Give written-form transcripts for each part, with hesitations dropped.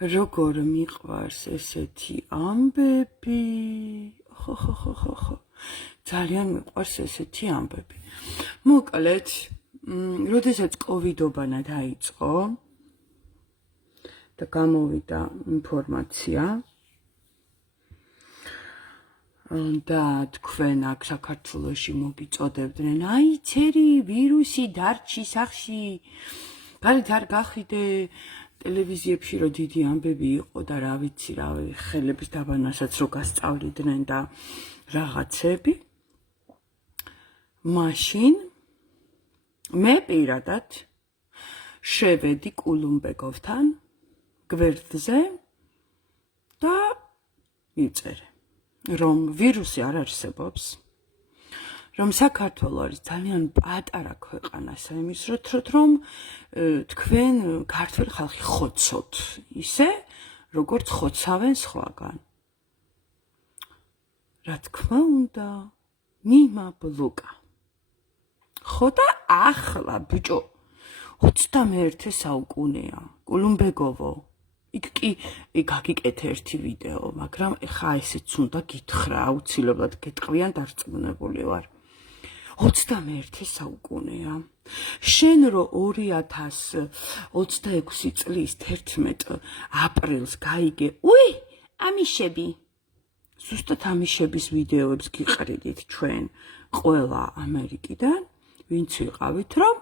როგორ მიყვარს ესეთი ამბები. ხო. ძალიან მიყვარს ესეთი ამბები. მოკლედ, როდესაც კოვიდობანა დაიწყო და გამოვიდა ინფორმაცია და თქვენ აქ საქართველოში მოგიწოდებდნენ, აი, ცერი ვირუსი დარჩი სახში. გარეთ არ გახვიდე ტელევიზიებში რო დიდი ამბები იყო და რა ვიცი, ხელების დაბანასაც რო გასწავლიდნენ და რაღაცები. მაშინ მე პირადად შევედი კულუმბეგოვთან გვერდზე და მიწერე, რომ ვირუსი არ არსებობს, რომ საქართველო არის ძალიან პატარა ქვეყანა საიმისროთ, რომ თქვენ ქართველი ხალხი ხოცოთ, ისე როგორც ხოცავენ სხვაგან. რა თქმა უნდა, მიმაბლოკა. ხო და ახლა ბიჭო 21 საუკუნეა, კულუმბეგოვო. იქ კი გაგიკეთე ერთი ვიდეო, მაგრამ ეხა ესეც უნდა გითხრა, აუცილებლად გეტყვიან დარწმუნებული ვარ. 21 საუკუნეა. შენ რო 2026 წლის 11 აპრილს გაიგე, ამიშები. ზუსტად ამიშების ვიდეოებს გიყრიდით ჩვენ ყველა ამერიკიდან, ვინც ვიყავით, რომ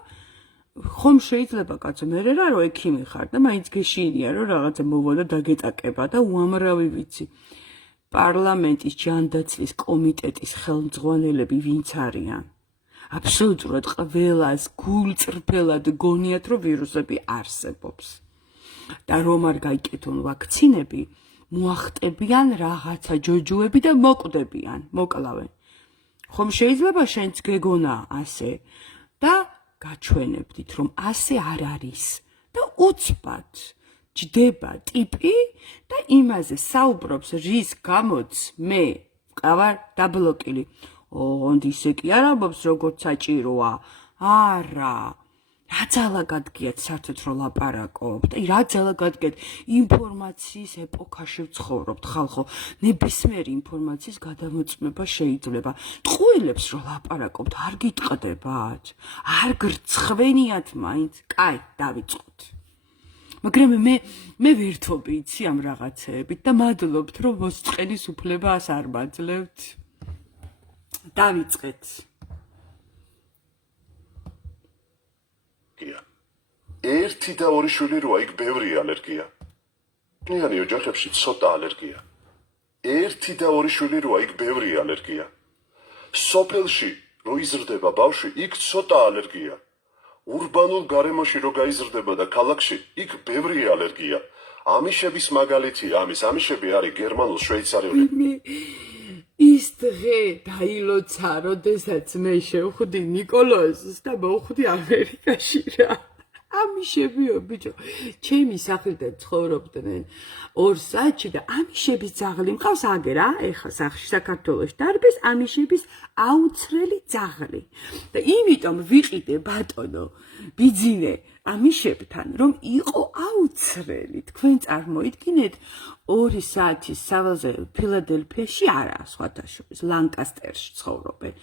ხომ შეიძლება კაცო მე რა რო ექიმი ხარ და მაინც გეშინია რომ რაღაცა მოვა და დაგეტაკება და უამრავი ვიცი. პარლამენტის ჯანდაცვის კომიტეტის ხელმძღვანელები ვინც არიან? აბსოლუტურად ყველას გულწრფელად გონიათ, რომ ვირუსები არსებობს. და რომ არ გაიკეთონ ვაქცინები, მოახტებიან რაღაცა ჯოჯოები და მოკვდებიან, მოკლავენ. ხომ შეიძლება შენც გეგონა ასე და გაჩვენებდით, რომ ასე არ არის და უცბად ჯდება ტიპი და იმაზე საუბრობს, რის გამოც მე ვყავარ დაბლოკილი. ისე კი არ ამბობს, როგორც საჭიროა. არა. რა ძალა გადგიათ საერთოდ რო ლაპარაკობთ? რა ძალა გადგიათ? ინფორმაციის ეპოქაში ვცხოვრობთ, ხალხო. ნებისმიერი ინფორმაციის გადამოწმება შეიძლება. ტყუილებს რო ლაპარაკობთ, არ გიტყდებათ? არ გრცხვენიათ მაინც? კაი, დავიწყოთ. მაგრამ მე ვერთობი იცი ამ რაღაცეებით და მადლობთ, რომ მოსწყენის უფლებას არ მაძლევთ. დავიწყეთ. ერთი და ორი შვილი როა, იქ ბევრი ალერგია. ნიანი ოჯახებში ცოტა ალერგია. ერთი და ორი შვილი როა, იქ ბევრი ალერგია. სოფელში რო იზრდება ბავშვი, იქ ცოტა ალერგია. ურბანულ გარემოში რო გაიზრდება და ქალაქში, იქ ბევრი ალერგია. ამიშების მაგალითია ამის, ამიშები არის გერმანულ შვეიცარიული. ის დღე დაილოცა, როდესაც მე შევხვდი ნიკოლოზს და მოვხვდი ამერიკაში რა. ამიშებიო ბიჭო, ჩემი სახლიდან ცხოვრობდნენ 2 საათში და ამიშების ძაღლი მყავს აგერა, ეხა სახლში საქართველოში დარბეს ამიშების აუცრელი ძაღლი. და იმიტომ ვიყიდე ბატონო, ბიძინე ამიშებთან, რომ იყო აუცრელი. თქვენ წარმოიდგინეთ 2 საათის სავალზე ფილადელფიაში არა, სხვათა შორის ლანკასტერში ცხოვრობენ.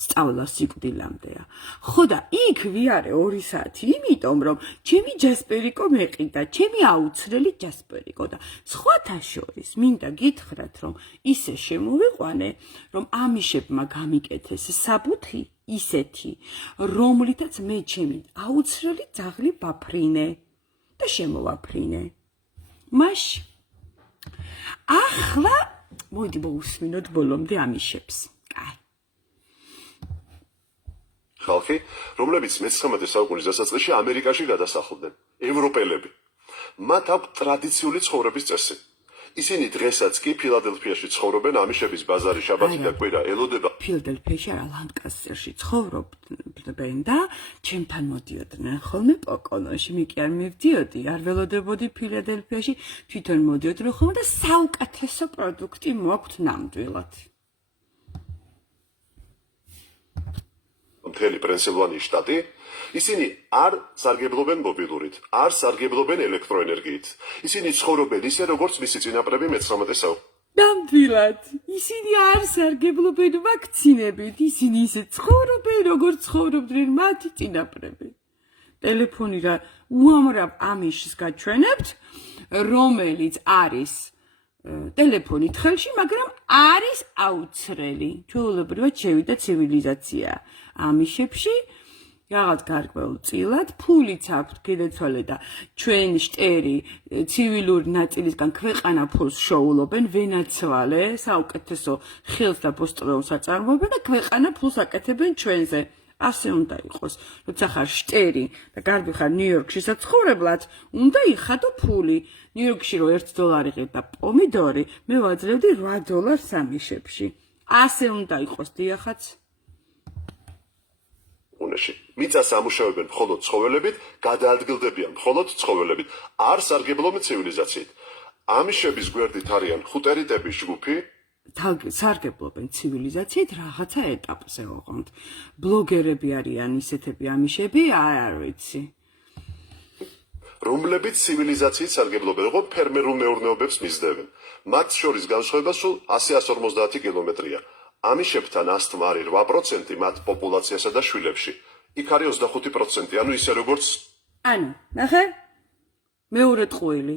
სწავლა სიკვდილამდეა. ხო და იქ ვიარე 2 საათი, იმიტომ რომ ჩემი ჯასპერიკო მეყიდა, ჩემი აუცრელი ჯასპერიკო და სხვათა შორის მინდა გითხრათ, რომ ისე შემოვიყვანე, რომ ამიშებმა გამიკეთეს საბუთი ისეთი, რომლითაც მე ჩემი აუცრელი ძაღლი ვაფრინე და შემოვაფრინე. მაშინ ახლა მოდი მოვუსმინოთ ბოლომდე ამიშებს. კაი. ხალხი, რომლებიც მე-19 საუკუნის დასაწყისში ამერიკაში გადასახლდნენ, ევროპელები. მათ აქვთ ტრადიციული ცხოვრების წესი. ისინი დღესაც კი ფილადელფიაში ცხოვრობენ, ამიშების ბაზარი შაბათი და კვირა ელოდება. ფილადელფიაში არა, ლანკასტერში ცხოვრობდნენ და ჩემთან მოდიოდნენ ხოლმე პოკონოში. მე კი არ მივდიოდი, არ ველოდებოდი ფილადელფიაში, თვითონ მოდიოდნენ ხოლმე და საუკეთესო პროდუქტი მოაქვთ ნამდვილად. მთელი პრენსილვანიის შტატი, ისინი არ სარგებლობენ მობილურით, არ სარგებლობენ ელექტროენერგიით. ისინი ცხოვრობენ ისე, როგორც მისი წინაპრები მე-19 საუკუნეში. ნამდვილად, ისინი არ სარგებლობენ ვაქცინებით, ისინი ისე ცხოვრობენ, როგორც ცხოვრობდნენ მათი წინაპრები. ტელეფონი რა უამრავ ამიშს გაჩვენებთ, რომელიც არის ტელეფონი თხელში, მაგრამ არის აუცრელი. ჩვეულებრივად შევიდა ცივილიზაცია ამიშებში, რაღაც გარკვეულ წილად, ფულიც აქვთ გადაცვალე და ჩვენ შტერი ცივილური ნაწილისგან ქვეყანა ფულს შოულობენ, ვენაცვალე, საუკეთესო ხილს და ბოსტროულს აწარმოებენ და ქვეყანა ფულს აკეთებენ ჩვენზე. ასე უნდა იყოს. როცა ხარ შტერი და გარბი ხარ ნიუ-იორკში საცხოვრებლად, უნდა იხადო ფული. ნიუ-იორკში რო $1 ყიდა პომიდორი, მე ვაძლევდი $8 ამიშებში. ასე უნდა იყოს დიახაც. უნეში. მიწას ამუშავებენ მხოლოდ ცხოველებით, გადაადგილდებიან მხოლოდ ცხოველებით. არ სარგებლობენ ცივილიზაციით. ამიშების გვერდით არიან ხუტერიტების ჯგუფი, სარგებლობენ ცივილიზაციით რაღაცა ეტაპზე ოღონდ. ბლოგერები არიან ისეთები ამიშები, არ ვიცი. რომლებიც ცივილიზაციით სარგებლობენ, როგორ ფერმერულ მეურნეობებს მისდევენ. მათ შორის განსხვავება სულ 100-150 კილომეტრია. ამიშებთან ასთმა არის 8% მათ პოპულაციასა და შვილებში. იქ არის 25%, ანუ ისე როგორც ნახე? მეორე ტყუილი.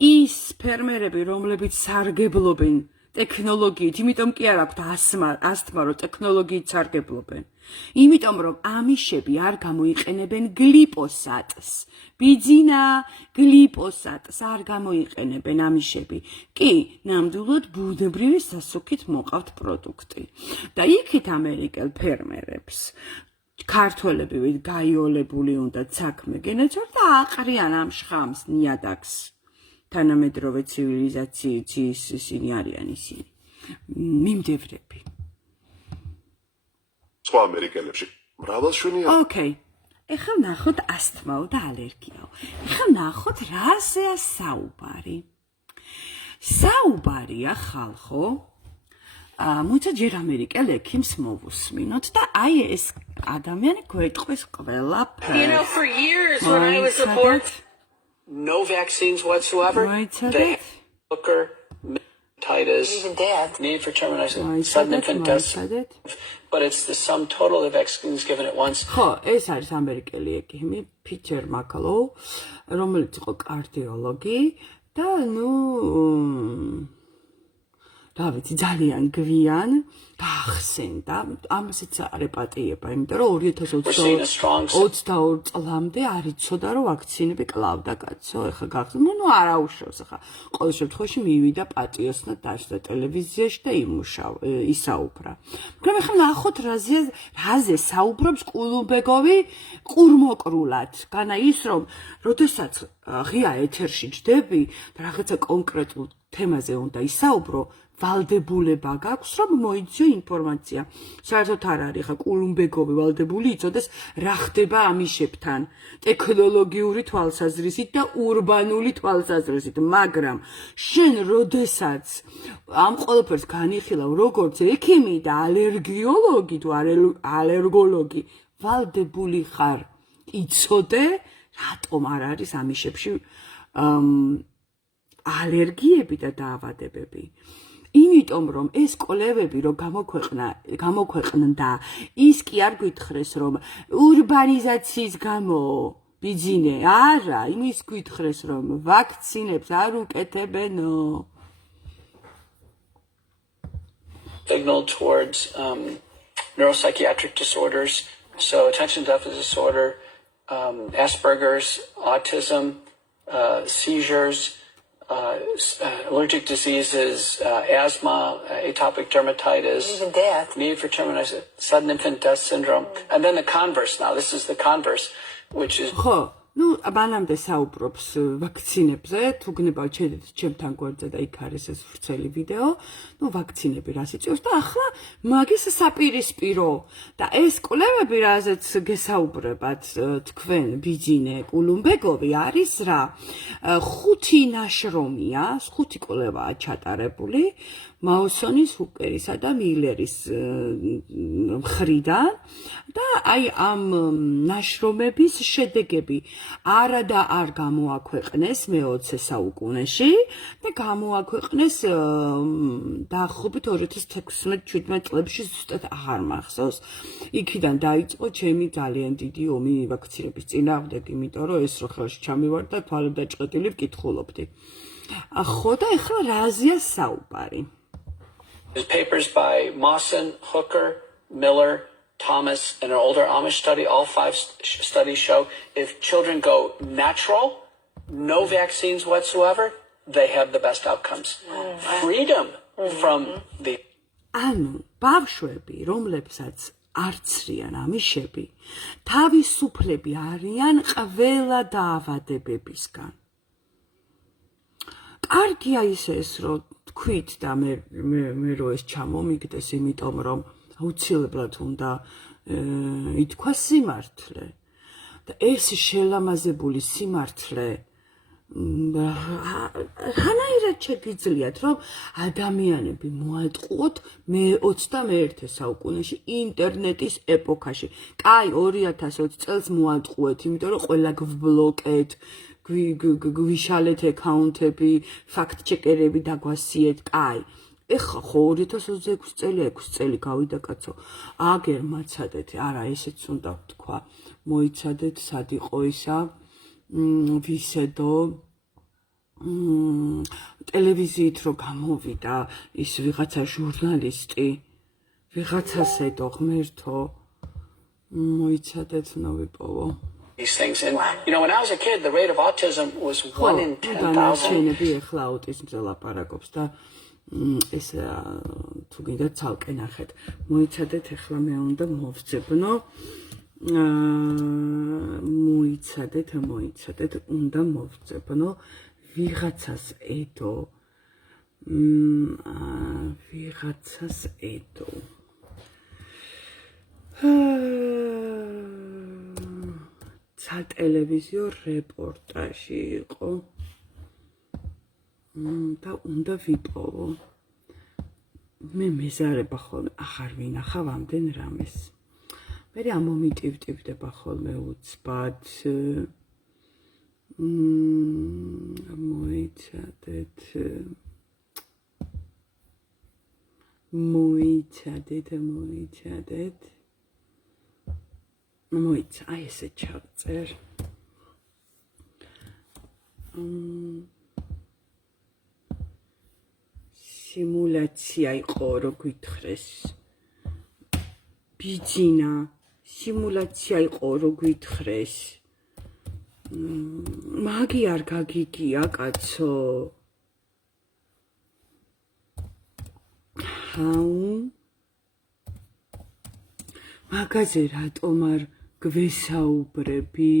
ის ფერმერები, რომლებიც სარგებლობენ ტექნოლოგიით, იმიტომ კი არ აქვთ ასთმა, რომ ტექნოლოგიით სარგებლობენ. იმიტომ რომ ამიშები არ გამოიყენებენ გლიფოსატს. ბიძინა, გლიფოსატს არ გამოიყენებენ ამიშები. კი, ნამდვილად ბუნებრივი სასუქით მოყავთ პროდუქტი. და იქით ამერიკელ ფერმერებს ქართველები გაიოლებული უნდათ საქმე გენეცორ და აყრიან ამ შხამს ნიადაგს. თანამედროვე ცივილიზაციის ისინი არიან ისინი. მიმდევრები. სხვა ამერიკელებში. მრავალშვენია. ოკეი. ეხლა ნახოთ ასთმაო და ალერგიაო. ეხლა ნახოთ რაზეა საუბარი. საუბარია ხალხო, მოიცა ჯერ ამერიკელ ექიმს მოვუსმინოთ და აი ეს ადამიანი გვეტყვის ყველაფერს. You know, for years when I was aboard, no vaccines whatsoever. They had Hooker, hepatitis, Even death. need for termination, sudden infant death. But it's the sum total of vaccines given at once. ხო, ეს არის ამერიკელი ექიმი, ფიჩერ მაკალოუ, რომელიც იყო კარდიოლოგი და რა ვიცი, ძალიან გვიან გაახსენდა, ამასაც არ ეპატიება, იმიტომ რომ 2022 წლამდე არ იცოდა, რომ ვაქცინები კლავდა კაცო, ეხლა გახსენდა, არაუშავს, ახლა ყოველ შემთხვევაში მივიდა პატიოსნად დაჟდა ტელევიზიაში და ისაუბრა. მაგრამ ეხლა ნახოთ რაზე საუბრობს კულუბეგოვი ყურმოკრულად. განა ის რომ როდესაც ღია ეთერში ჯდები და რაღაცა კონკრეტულ თემაზე უნდა ისაუბრო, ვალდებულება გაქვს, რომ მოიძიო ინფორმაცია. საერთოდ არ არის ხა კულუმბეგოვი ვალდებული იცოდეს რა ხდება ამიშებთან, ტექნოლოგიური თვალსაზრისით და ურბანული თვალსაზრისით, მაგრამ შენ როდესაც ამ ყველაფერს განიხილავ როგორც ექიმი და ალერგიოლოგი თუ ალერგოლოგი, ვალდებული ხარ იცოდე, რატომ არ არის ამიშებში ალერგიები და დაავადებები. იმიტომ რომ ეს კვლევები რომ გამოქვეყნდა, ის კი არ გითხრეს რომ ურბანიზაციის გამო ბიძინე, არა, იმის გითხრეს რომ ვაქცინებს არ უკეთებენო. Signal towards neuropsychiatric disorders, so attention deficit disorder, Asperger's, autism, seizures, allergic diseases, asthma, atopic dermatitis, Even death. need for termination, sudden infant death syndrome, and then the converse. Now, this is the converse, which is ხო, ну, მანამდე საუბრობს ვაქცინებზე, თუ გნებავთ შედით ჩემთან გვერდზე და იქ არის ეს ვრცელი ვიდეო, ну, ვაქცინები რას იწევს და ახლა მაგის საპირისპირო და ეს კვლევები, რაზეც გესაუბრებათ თქვენ ბიძინე კულუმბეგოვი არის რა, 5 ნაშრომია, 5 კვლევაა ჩატარებული მაუსონის, ჰუკერისა და მილერის მხრიდან და აი ამ ნაშრომების შედეგები არა და არ გამოაქვეყნეს მე-20 საუკუნეში და გამოაქვეყნეს დაახლოებით 2016-17 წლებში ზუსტად აღარ მახსოვს. იქიდან დაიწყო ჩემი ძალიან დიდი ომი ვაქცინების წინააღმდეგ, იმიტომ რომ ეს რო ხელში ჩამივარ და თვალები დაჭყეტილი ვკითხულობდი. ხო და ეხლა რაზეა საუბარი? There's papers by Mawson, Hooker, Miller, Thomas, and an older Amish study. All 5 studies show if children go natural, no vaccines whatsoever, they have the best outcomes. Freedom from the... ანუ ბავშვები, რომლებსაც არც რიან ამიშები, თავისუფლები არიან ყველა დაავადებებისგან. კარგია ის რომ თქვით და მე რო ეს ჩამომიგდეს, იმიტომ რომ აუცილებლად უნდა ითქვა სიმართლე და ეს შელამაზებული სიმართლე რანაირად შეგიძლიათ რომ ადამიანები მოატყუოთ მე-21 საუკუნეში ინტერნეტის ეპოქაში. კაი 2020 წელს მოატყუეთ, იმიტომ რომ ყველა გვბლოკეთ, გვიშალეთ აკაუნტები, ფაქტ-ჩეკერები დაგვასიეთ, კაი. ეხლა ხო 2026 წელი 6 წელი გავიდა კაცო. აგერ მაცადეთ, არა ესეც უნდა ვთქვა. მოიცადეთ სად იყო ისა ვისედო ტელევიზიით რო გამოვიდა ის ვიღაცა ჟურნალისტი, ვიღაცას ედო ღმერთო, მოიცადეთ ნოვიპოვო. These things. And, you know, when I was a kid, the rate of autism was 1 in 10,000. დანარჩენები ეხლა აუტიზმზე ლაპარაკობს და ეს თუ გინდა ცალკე ნახეთ. მოიცადეთ, ეხლა მე უნდა მოვძებნო. მოიცადეთ, უნდა მოვძებნო. ვიღაცას ედო. ვიღაცას ედო. სატელევიზიო რეპორტაჟი იყო და უნდა ვიპოვო. მე მეზარება ხოლმე აღარ ვინახავ ამდენ რამეს. მე ამომიტივტივდება ხოლმე უცბად. მოიცადეთ. აი ესე ჩავწერ. სიმულაცია იყო რო გითხრეს. ბიძინა, სიმულაცია იყო რო გითხრეს. მაგი არ გაგიგია კაცო. მაგაზე რატომ არ გვესაუბრები?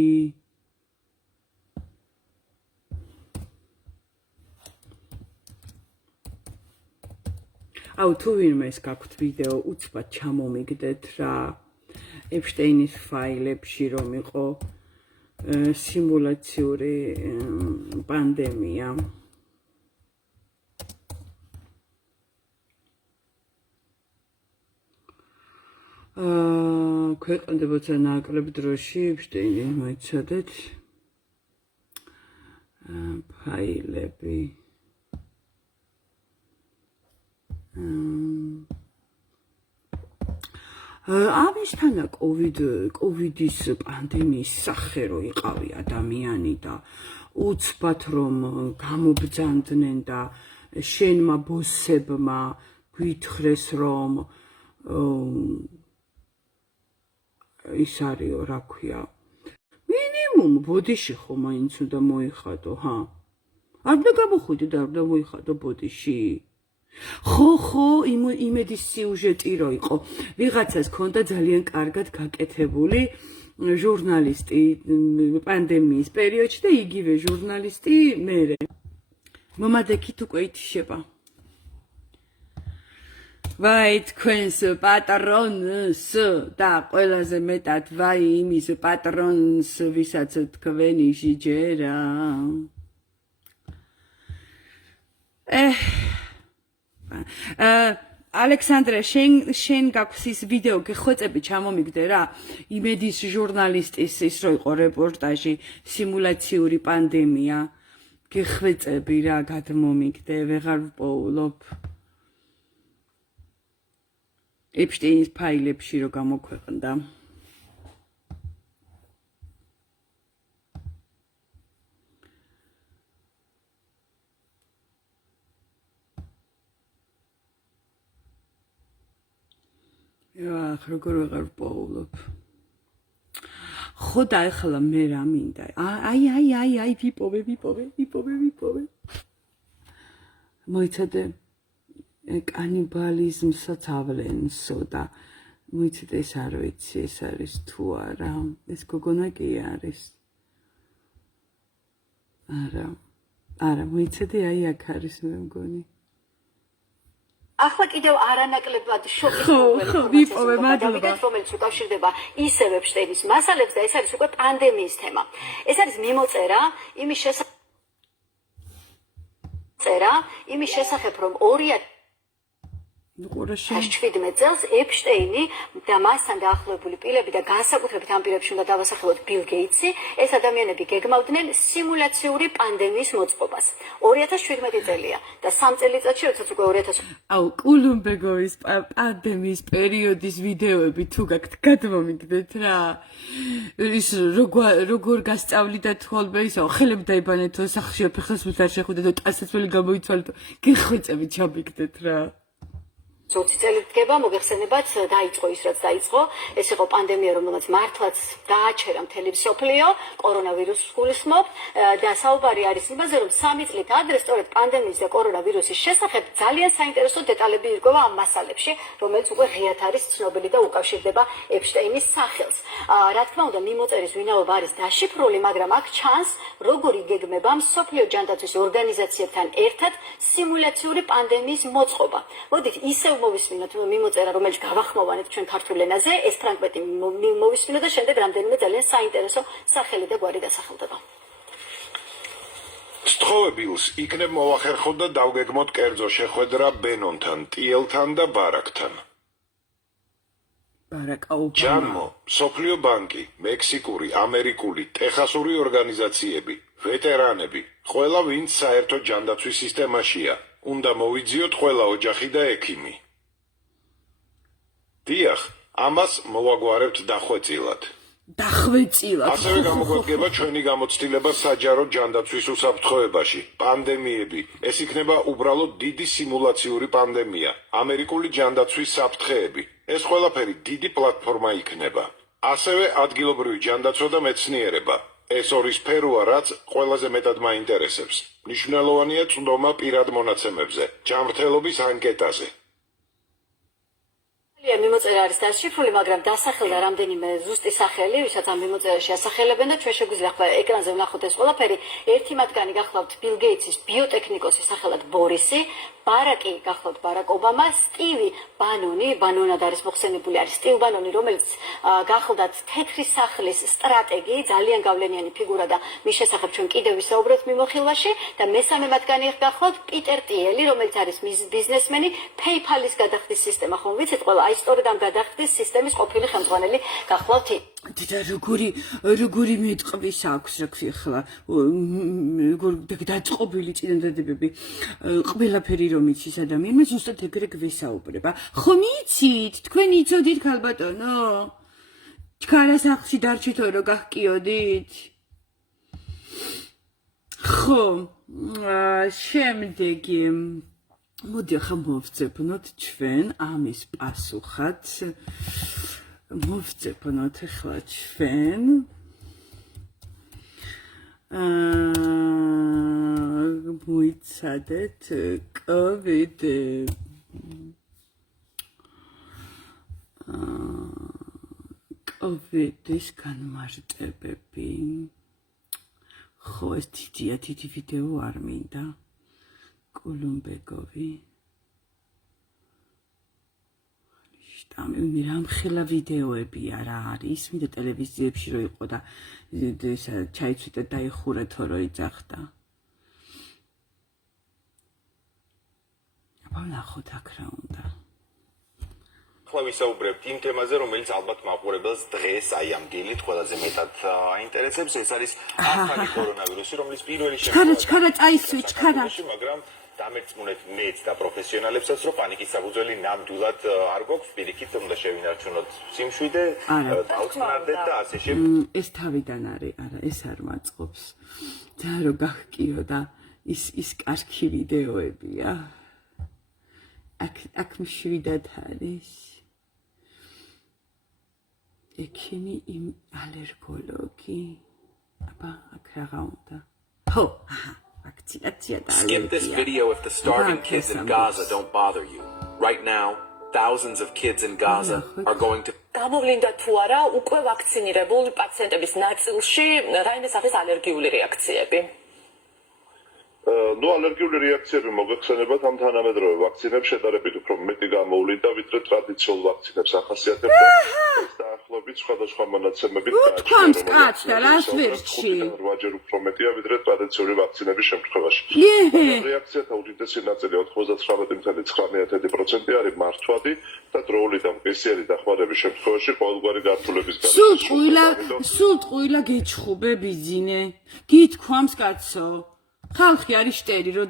აუ თუ ვინმეს გაქვთ ვიდეო, უცბად ჩამომიგდეთ რა. ეპშტეინის ფაილებში რომ იყო სიმულაციური პანდემია. ქვეყნდებოდა ნაკლებ დროში ეპშტეინის მოიცადეთ ფაილები. ამისთანა კოვიდის პანდემიის სახე რო იყავი ადამიანი და უცბად რომ გამობძანდნენ და შენმა ბოსებმა გვითხრეს რომ ის არისო რა ქვია მინიმუმ ბოდიში ხო მაინც უნდა მოიხადო ჰა არ უნდა გამოხვიდე და არ უნდა მოიხადო ბოდიში ხო იმედის სიუჟეტი რო იყო ვიღაცას ქონდა ძალიან კარგად გაკეთებული ჟურნალისტი პანდემიის პერიოდში და იგივე ჟურნალისტი მერე. მომადექით უკვე ითიშება. ვაი თქვენს პატრონს და ყველაზე მეტად ვაი იმის პატრონს, ვისაც თქვენი შეჯერა. ალექსანდრე, შენ გაქვს ის ვიდეო გეხვეწები ჩამომიგდე რა, იმედის ჟურნალისტის ის რო იყო რეპორტაჟი სიმულაციური პანდემია. გეხვეწები რა, გადმომიგდე, ვეღარ ვპოულობ. ეპშტეინის ფაილებში რო გამოქვეყნდა. როგორ ვეღარ ვპოულობ. ხო და ეხლა მე რა მინდა. აი, ვიპოვე. მოიცადე კანიბალიზმსაც ავლენსო და მოიცადე ეს არ ვიცი, ეს არის თუ არა. ეს გოგონა კი არის. არა, მოიცადე აი აქ არის მე მგონი. ახლა კიდევ არანაკლებად შოკის ვიპოვე, მადლობა. რომელიც უკავშირდება ისევ ეპშტეინის მასალებს და ეს არის უკვე პანდემიის თემა. ეს არის მიმოწერა იმის შესახებ, რომ 2017 წელს ეპშტეინი და მასთან დაახლოებული პირები და განსაკუთრებით ამ პირებში უნდა დავასახელოთ ბილ გეიტსი, ეს ადამიანები გეგმავდნენ სიმულაციური პანდემიის მოწყობას. 2017 წელია და 3 წელიწადში, როდესაც უკვე 2000 აუ, კულუმბეგოვის პანდემიის პერიოდის ვიდეოები თუ გაქვთ, გადმომიგდეთ რა. ის როგორ გასწავლიდათ ხოლმე ისო, ხელები დაიბანეთო, სახლში აფეხსას არ შეხვიდეთ და ტანსაცმელი გამოიცვალეთ, გეხვეწებით ჩამიგდეთ რა. 20 წელი დგება, მოგეხსენებათ, დაიწყო ის, რაც დაიწყო. ეს იყო პანდემია, რომელმაც მართლაც დააჩერა მთელი მსოფლიო, კორონავირუსს გულისხმობ და საუბარი არის იმაზე, რომ 3 წლით ადრე სწორედ პანდემიის და კორონავირუსის შესახებ ძალიან საინტერესო დეტალები ირკვევა ამ მასალებში, რომელიც უკვე ღიად არის ცნობილი და უკავშირდება ეპშტეინის სახელს. რა თქმა უნდა, მიმოწერის ვინაობა არის დაშიფრული, მაგრამ აქ ჩანს, როგორ იგეგმება მსოფლიო ჯანდაცვის ორგანიზაციებთან ერთად სიმულაციური პანდემიის მოწყობა. მოდით ისევ მოვისმინოთ მიმოწერა, რომელიც გავახმოვანეთ ჩვენ ქართულ ენაზე, ეს ფრაგმენტი მოვისმინოთ და შემდეგ რამდენიმე ძალიან საინტერესო სახელი და გვარი დასახელდება. სთხოვებილს იქნებ მოვახერხოთ და დავგეგმოთ კერძო შეხვედრა ბენონთან, ტიელთან და ბარაკთან. ჯანმო, მსოფლიო ბანკი, მექსიკური, ამერიკული, ტეხასური ორგანიზაციები, ვეტერანები, ყველა ვინც საერთო ჯანდაცვის სისტემაშია, უნდა მოვიძიოთ ყველა ოჯახი და ექიმი. დიახ, ამას მოვაგვარებთ დახვეწილად. ასევე გამოგვადგება ჩვენი გამოცდილება საჯარო ჯანდაცვის უსაფრთხოებაში, პანდემიები, ეს იქნება უბრალოდ დიდი სიმულაციური პანდემია, ამერიკული ჯანდაცვის საფრთხეები. ეს ყველაფერი დიდი პლატფორმა იქნება. ასევე ადგილობრივი ჯანდაცვა და მეცნიერება. ეს ორი სფეროა, რაც ყველაზე მეტად მაინტერესებს. მნიშვნელოვანია წვდომა პირად მონაცემებზე, ჯანმრთელობის ანკეტაზე. მიმოწერა არის დაშიფრული, მაგრამ დასახელდა რამდენიმე ზუსტი სახელი, ვისაც ამ მიმოწერაში ასახელებენ და ჩვენ შეგვიძლია ახლა ეკრანზე ვნახოთ ეს ყველაფერი. ერთი მათგანი გახლავთ ბილ გეიტსის ბიოტექნიკოსი სახელად ბორისი, ბარაკი გახლავთ ბარაკ ობამა, სტივი ბანონი, ბანონად არის მოხსენებული, არის სტივ ბანონი, რომელიც გახლდათ თეთრი სახლის სტრატეგი, ძალიან გავლენიანი ფიგურა და მის შესახებ ჩვენ კიდევ ვისაუბრებთ მიმოხილვაში და მესამე მათგანი გახლავთ პიტერ ტიელი, რომელიც არის ბიზნესმენი, PayPal-ის გადახდის სისტემა, ხომ ვიცით ყველა, აი სწორედ ამ გადახდის სისტემის ყოფილი ხელმძღვანელი გახლავთ. და როგორი მეტყვის აქვს რა ქვია ახლა როგორ დაწყობილი წინადადებები ყველაფერი რომ იცის ადამიანმა ზუსტად ეგრე გვესაუბრება. ხომ იცით? თქვენ იცოდით ქალბატონო? ჩქარა სახლში დარჩითო რომ გახკიოდით? ხო, შემდეგი მოდი ახლა მოვძებნოთ ჩვენ ამის პასუხად. მოვძებნოთ ახლა ჩვენ მოიცადეთ კოვიდის განმარტებები. ხო, ეს დიდი ვიდეო არ მინდა. კულუმბეგოვი. მე რამხელა ვიდეოებია რა არის, მინდა ტელევიზიებში რო იყო და ჩაიცვით და დაიხურეთო რო იძახდა. აბა ნახოთ აქ რა უნდა. ახლა ვისაუბრებთ იმ თემაზე, რომელიც ალბათ მაყურებელს დღეს აი ამ დილით ყველაზე მეტად აინტერესებს, ეს არის ახალი კორონავირუსი, რომელიც პირველი ჩქარა წაისვი, ჩქარა. მაგრამ დამერწმუნეთ მეც და პროფესიონალებსაც, რომ პანიკის საფუძველი ნამდვილად არ გვაქვს, პირიქით უნდა შევინარჩუნოთ სიმშვიდე, დავწნარდეთ და ასე შემდეგ. ეს თავიდან არის, არა, ეს არ მაწყობს. ძალიან რო გახკიო და ის კარგი ვიდეოებია. აქ მშვიდად არის. ექიმი იმ ალერგოლოგი. აბა, აქ რაღა უნდა. ხო, აჰა. Skip this video if the starving kids in Gaza don't bother you. Right now, thousands of kids in Gaza are going to გამოვლინდა თუ არა უკვე ვაქცინირებულ პაციენტების ნაწილში რაიმე სახის ალერგიული რეაქციები. ნუ ალერგიული რეაქციები მოგეხსენებათ ამ თანამედროვე ვაქცინებს შედარებით უფრო მეტი გამოვლინდა ვიდრე ტრადიციულ ვაქცინებს ახასიათებდა. ეს დაახლოებით სხვადასხვა მონაცემებით თქვენს კაც და რას ვერჩი 8-ჯერ უფრო მეტია ვიდრე ტრადიციული ვაქცინების შემთხვევაში. რეაქციათა უდიდესი ნაწილი 99.9% არის მართვადი და დროული და მყისიერი დახმარების შემთხვევაში ყოველგვარი გართულების სულ ტყუილა გეჩხუბე ბიძინე გითქვამს კაცო ხალხი არის შტერი რომ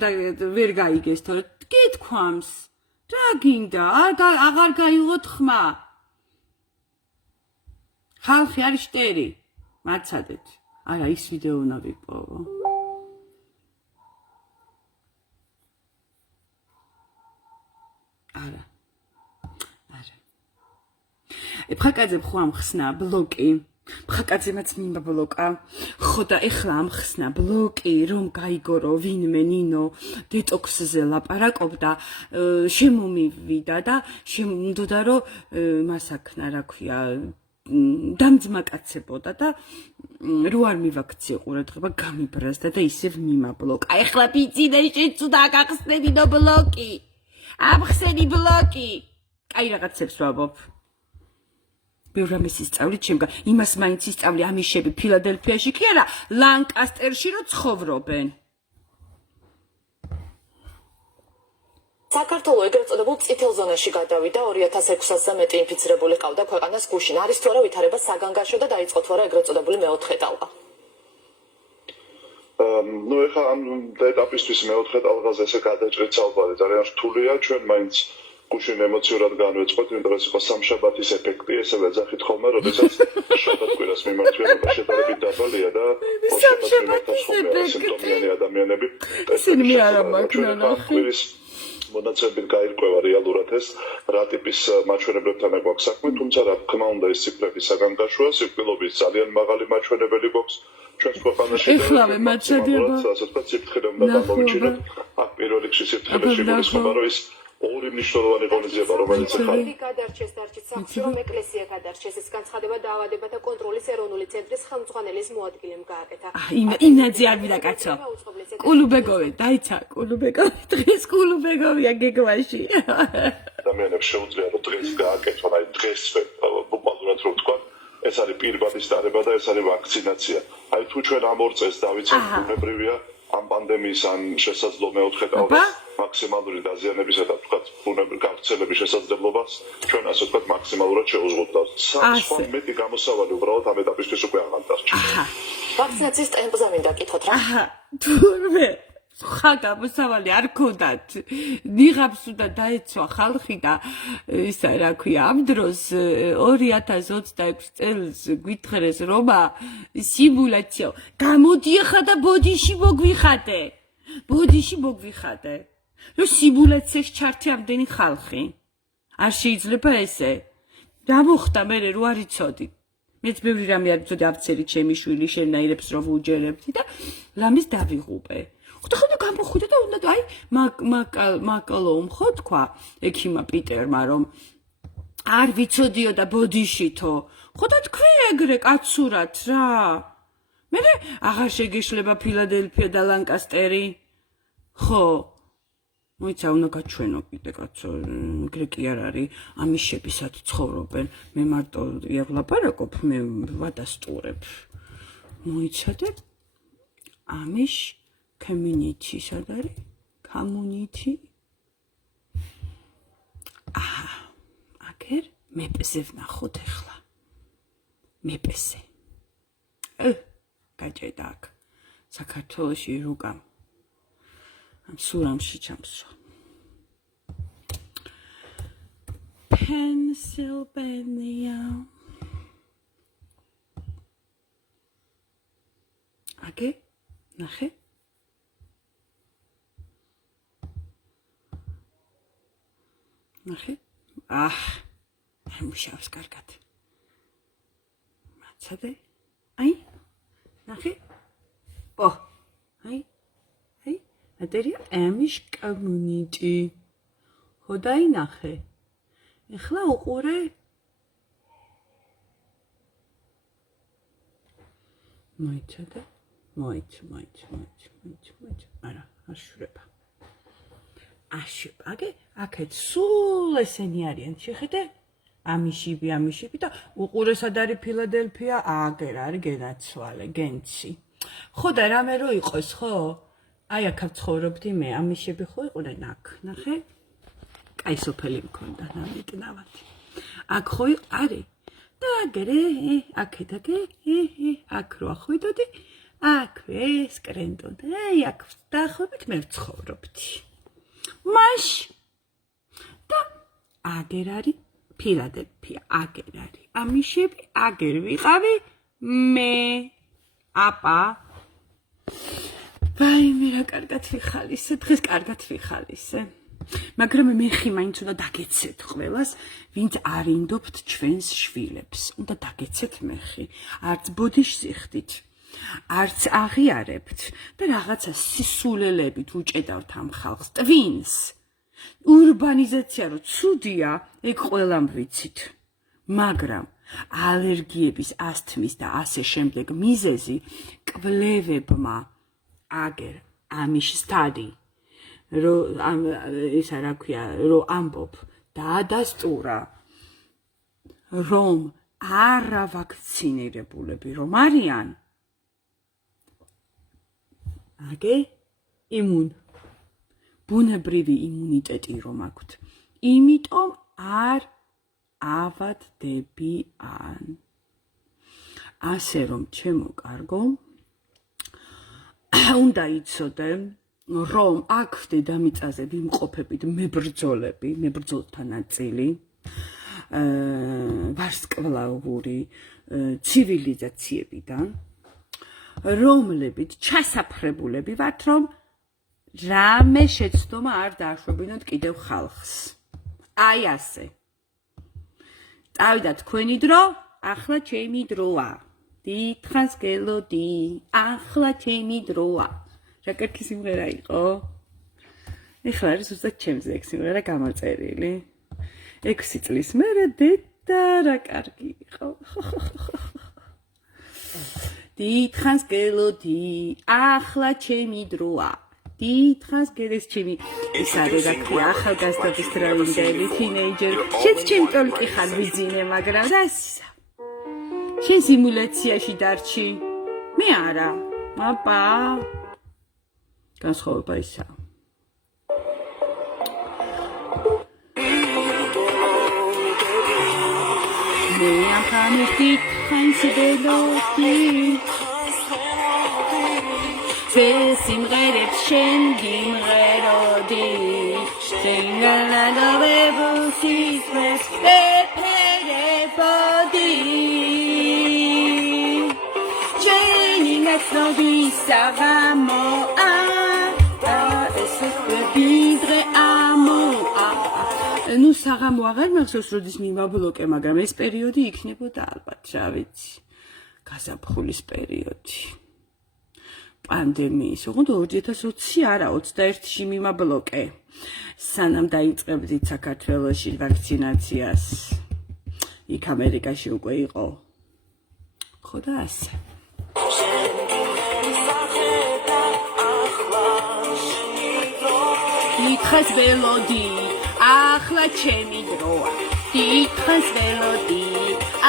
ვერ გაიგეს თორე გითქვამს რა გინდა აღარ გაიღოთ ხმა ხალხი არის შტერი მაცადეთ არა ის ვიდეო უნდა ვიპოვო არა ებხაკაძე ხო ამხსნა ბლოკი ბხაკაძემაც მინდა ბლოკა ხო და ეხლა ამხსნა ბლოკი რომ გაიგორო ვინმე ნინო დეტოქსზე ლაპარაკობდა შემომივიდა და შემდოდა რომ მასაკნა რა ქვია დამძმაკაცებოდა და რო არ მივაქციე ყურადღება გამიბრაზდა და ისევ მიმაბლოკა ეხლა პიცინე შეც უნდა გახსნებინო ბლოკი ამხსენი ბლოკი აი რაღაცებს ვაბობ ბევრამის ისწავლით შემდგა იმას მაინც ისწავლი ამიშები ფილადელფიაში კი არა ლანკასტერში რო ცხოვრობენ საქართველოს ეგრეთ წოდებულ წითელ ზონაში გადავიდა 2600-ზე მეტი ინფიცირებული ყავდა ქვეყანას გუშინ არის თუ არა ვითარება საგანგაშო და დაიწყო თუ არა ეგრეთ წოდებული მეოთხე ტალღა ნუ ეხლა ამ ეტაპისთვის მეოთხე ტალღაზე ესე გადაჭრით საუბარი ძალიან რთულია ჩვენ მაინც გუშინ ემოციურად განვეწყოთ, იმიტომ რომ იყო სამშაბათის ეფექტი, ესე ვეძახით ხოლმე, როდესაც შაბათ-კვირას მიმართვიანობა შედარებით დაბალია და სიმპტომიანი ადამიანები ისინი არა მაგნანახი მონაცემებით გაირკვევა რეალურად ეს რა ტიპის მაჩვენებლებთან გვაქვს საქმე, თუმცა რა თქმა უნდა ეს ციფრები საგანგაშოა, სიკვდილობის ძალიან მაღალი მაჩვენებელი გვაქვს ჩვენს ქვეყანაში. ეხლავე მაჩვენებელია. ასე ვთქვათ, სიფრთხილე უნდა გამოვიჩინოთ. აქ პირველ რიგში სიფრთხილეში გულისხმობა რომ ის ორი მნიშვნელოვანი ღონისძიება, რომელიც ახლა გადარჩეს სახში, რომ ეკლესია გადარჩეს, ეს განცხადება დაავადებათა კონტროლის ეროვნული ცენტრის ხელმძღვანელის მოადგილემ გააკეთა. ინაძი არ ვიდა კაცო. კულუბეგოვი, დაიცა კულუბეგოვი, დღეს კულუბეგოვია გეგმაში. ადამიანებს შეუძლია რომ დღეს გააკეთონ, აი დღესვე ბუკვალურად რო ვთქვა, ეს არის პირბადის დარება და ეს არის ვაქცინაცია. აი თუ ჩვენ ამ ორ წელს დავიცავთ, ბუნებრივია ამ პანდემიის ან შესაძლო მეოთხე ტალღის მაქსიმალური დაზიანებისა და თქვათ ბუნებრივი გავრცელების შესაძლებლობას ჩვენ ასე ვთქვათ მაქსიმალურად შევუზღუდავთ. სხვა მეტი გამოსავალი უბრალოდ ამ ეტაპისთვის უკვე აღარ დარჩა. ვაქცინაციის ტემპზე მინდა კითხოთ რა. თურმე ხა გამოსავალი არ ქონდათ. ნიღაბს უნდა დაეცვა ხალხი და ისა რა ქვია ამ დროს 2026 წელს გვითხრეს რომ სიმულაციო გამოდი ხა და ბოდიში მოგვიხადე. ბოდიში მოგვიხადე. რომ სიმულაციაში ჩართი ამდენი ხალხი. არ შეიძლება ესე. რა მოხდა მე რო არ იცოდი. მეც ბევრი რამე არ ვიცოდი აფცერი ჩემი შვილი შენაირებს რო ვუჯერებდი და ლამის დავიღუპე. ხოდა გამოხვიდა და უნდა აი მაკალომ ხო თქვა ექიმა პიტერმა რომ არ ვიცოდიო და ბოდიშითო ხო და თქვი ეგრე კაცურად რა. მე აღარ შეგეშლება ფილადელფია და ლანკასტერი. ხო. მოიცა უნდა გაჩვენო კიდე კაცო, ეგრე კი არ არის, ამიშებისად ცხოვრობენ. მე მარტო ვლაპარაკობ, მე ვადასტურებ. მოიცა და ამიშ community სად არის? community. აგერ მეპზე ვნახოთ ახლა. მეპზე. გაჭედა აქ. საქართველოში რუკამ. ამ სურამში ჩამსვა. Pennsylvania. აგე? ნახე? ნახე? მუშავს კარგად. მაცადე? აი? ნახე? აი? ატერია ამიშ community. ხო დაინახე. ეხლა უყურე. მოიცადე? მოიცა. არა, აშურება. აგე, აქეთ სულ ესენი არიან, შეხედე? ამიშიბი და უყურე სად არის ფილადელფია? აგერ არის გენაცვალე, გენცი. ხო და რამე რო იყოს, ხო? აი აქ ვცხოვრობდი მე, ამიშები ხო იყვნენ აქ, ნახე? კაი სოფელი მქონდა, ნამიტნავად. აქ ხო არის? და აგერე, აქეთ, აქ რო ახვიდოდი, აქვე სკრენდონ, აქ დაახლოებით მე ვცხოვრობდი. მაშ და აგერ არის ფილადელფია, აგერ არის ამიშები, აგერ ვიყავი მე, აპა. ვაიმე რა კარგად ვიხალისე, დღეს კარგად ვიხალისე. მაგრამ მე მაინც უნდა დაგეცეთ ყველას, ვინც არ ინდობთ ჩვენს შვილებს. უნდა დაგეცეთ მე. არც ბოდიშს იხდით, არც აღიარებთ და რაღაცა სისულელებით უჭედავთ ამ ხალხს, ტვინს. ურბანიზაცია რო ცუდია, ეგ ყველამ ვიცით. მაგრამ ალერგიების, ასთმის და ასე შემდეგ მიზეზი კვლევებმა აგერ ამიშ სტადი ისა რა ქვია, რო ამბობ დაადასტურა, რომ არავაქცინირებულები რომ არიან, აგე ბუნებრივი იმუნიტეტი რომ აქვთ, იმიტომ არ ავადდებიან. ასე რომ ჩემო კარგო, უნდა იცოდე, რომ აქ დედამიწაზე ვიმყოფებით მებრძოლთა ნაწილი, ვარსკვლავური ცივილიზაციებიდან, რომლებიც ჩასაფრებულები ვართ, რომ რამე შეცდომა არ დააშვებინოთ კიდევ ხალხს. აი ასე. წავიდა თქვენი დრო, ახლა ჩემი დროა. დიდხანს გელოდი, ახლა ჩემი დროა. რა კარგი სიმღერა იყო? ეხლა არის ზუსტად ჩემზე ეგ სიმღერა გამოწერილი. 6 წლის მერე დედა რა კარგი იყო. დიდხანს გელოდი, ახლა ჩემი დროა. დიდხანს გელეს ჩემი ის არის რა ქვია, ახალგაზრდობის დროინდელი თინეიჯერი. შეც ჩემი ტოლკი ხარ ვიძინე, მაგრამ დასისა. შენ სიმულაციაში დარჩი. მე არა. აპა. განსხვავება ისაა. მე ამხანეთი ხანსიდელოდი სიმღერებს შენ გიმღეროდი შენგანადობებუსის ეფერებოდი ჩვენი ნაცნობი საღამოა ნუ საღამო აღარ მახსოვს როდის მიმაბლოკე, მაგრამ ეს პერიოდი იქნებოდა ალბათ, რა ვიცი, გაზაფხულის პერიოდი. პანდემიის, ოღონდ 2020 არა, 21-ში მიმაბლოკე. სანამ დაიწყებდით საქართველოში ვაქცინაციას. იქ ამერიკაში უკვე იყო ხო და ასე. დიდხანს ველოდი, ახლა ჩემი დროა. დიდხანს ველოდი,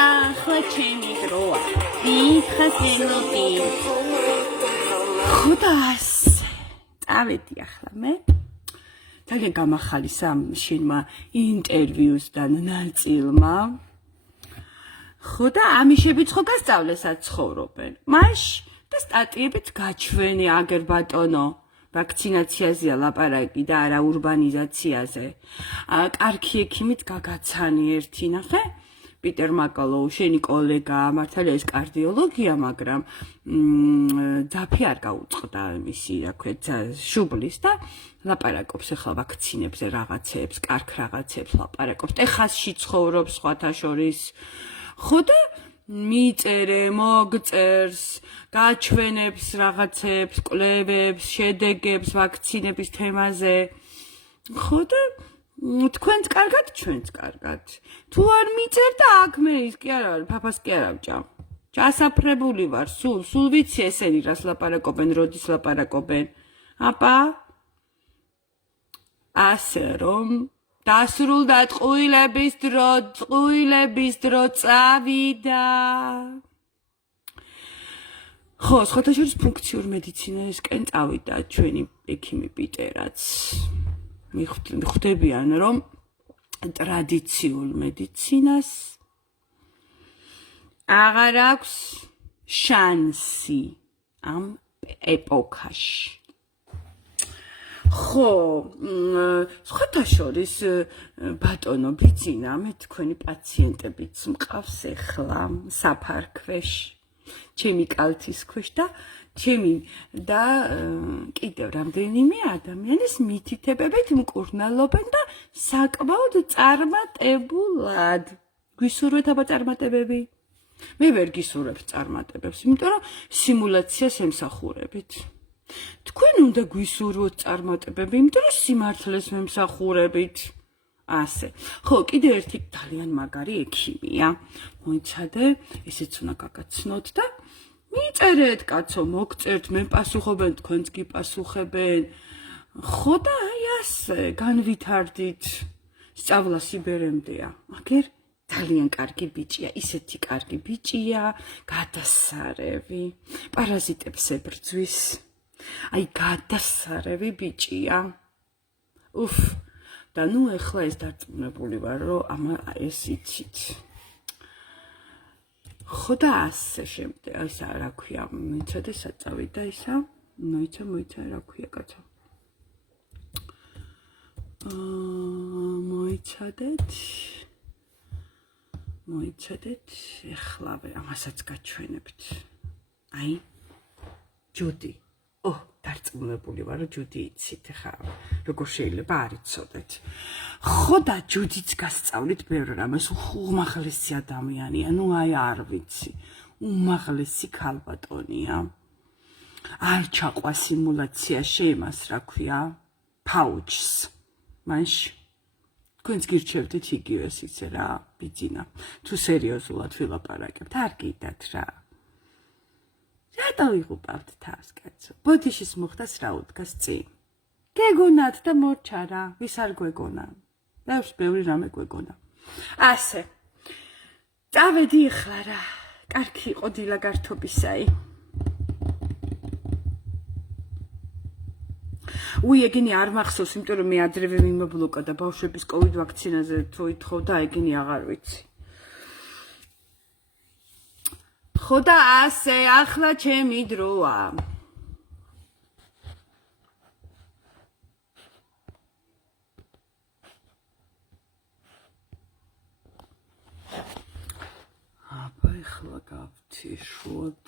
ახლა ჩემი დროა. დიდხანს ველოდი. ხო და ასე. წავედი ახლა მე. ძალიან გამახალისა შენმა ინტერვიუსთან ნაწილმა. ხო და ამიშებიც ხო გასწავლესაც ცხოვრობენ. მაშ და სტატიებიც გაჩვენე აგერ ბატონო. ვაქცინაციაზეა ლაპარაკი და არა ურბანიზაციაზე. კარგი ექიმით გაგაცანი ერთი ნახე. პიტერ მაკალოუ, შენი კოლეგა, მართალია ეს კარდიოლოგია, მაგრამ ძაფი არ გაუწყდა მისი, რა ქვია, შუბლის და ლაპარაკობს ახლა ვაქცინებზე რაღაცებს, კარგ რაღაცებს ლაპარაკობს. ტეხასში ცხოვრობს სხვათა შორის. ხო და მიწერე, მოგწერს, გაჩვენებს რაღაცებს, კვლევებს, შედეგებს ვაქცინების თემაზე. ხო და თქვენც კარგად, ჩვენც კარგად. თუ არ მიწერ და აქ მე ის კი არა, ფაფას კი არ ავჭამ. ჩასაფრებული ვარ, სულ ვიცი ესენი რას ლაპარაკობენ, როდის ლაპარაკობენ. აპა? ასე რომ დასრულდა ტყუილების დრო წავიდა. ხო, სხვათა შორის ფუნქციურ მედიცინასკენ წავიდა ჩვენი ექიმი პიტერაც. მიხვდებიან, რომ ტრადიციულ მედიცინას აღარ აქვს შანსი ამ ეპოქაში. ხო, სხვათა შორის ბატონო ბიძინა, მე თქვენი პაციენტებიც მყავს ახლა საფარქვეში, ჩემი კალთის ქვეშ და კიდევ რამდენიმე ადამიანის მითითებებით მკურნალობენ და საკმაოდ წარმატებულად. გვისურვეთ აბა წარმატებები? მე ვერ გისურვებ წარმატებებს, იმიტომ რომ სიმულაციას ემსახურებით. თქვენ უნდა გვისურვოთ წარმატებები, იმიტომ რომ სიმართლეს მემსახურებით. ასე. ხო, კიდევ ერთი ძალიან მაგარი ექიმია. მოიცადე, ესეც უნდა გაგაცნოთ და მიწერეთ, კაცო, მოგწერთ, მე პასუხობენ, თქვენც გიპასუხებენ. ხო და აი ასე, განვითარდით. სწავლა სიბერემდეა. აგერ ძალიან კარგი ბიჭია, ისეთი კარგი ბიჭია, გადასარევი, პარაზიტებს ებრძვის. აი გადასარევი ბიჭია. უფ, და ნუ ეხლა ეს დარწმუნებული ვარ, რომ ეს იცით. ხო და ასე შემდეგ, ისა რა ქვია, მოიცადე საწავიდა ისა, მოიცა რა ქვია კაცო. მოიცადეთ, ეხლავე ამასაც გაჩვენებთ. აი, ჯუდი. დარწმუნებული ვარ, რომ ჯუდი იცით, ხა, როგორ შეიძლება არ იცოდეთ. ხო და ჯუდიც გასწავლით ბევრ რამეს, უმაღლესი ადამიანია, ნუ აი არ ვიცი, უმაღლესი ქალბატონია. არ ჩაყვა სიმულაციაში იმას, რა ქვია, ფაუჩს. მაშ თქვენც გირჩევდით იგივეს ისე რა, ბიძინა. თუ სერიოზულად ვილაპარაკებთ, არ გიდათ რა. რატო იღუპავთ თავს, კაცო? ბოდიშის მოხდას რა უდგას წინ? გეგონათ და მორჩა რა, ვის არ გვეგონა? ბევრი რამე გვეგონა. ასე. წავედი ახლა რა. კარგი იყო დილა გართობისაი. ეგენი არ მახსოვს, იმიტომ რომ მე ადრევე მიმობლოკა და ბავშვების კოვიდ ვაქცინაზე თუ ითხოვდა, ეგენი აღარ ვიცი. ხო და ასე, ახლა ჩემი დროა. აბა, ახლა გავთიშოთ.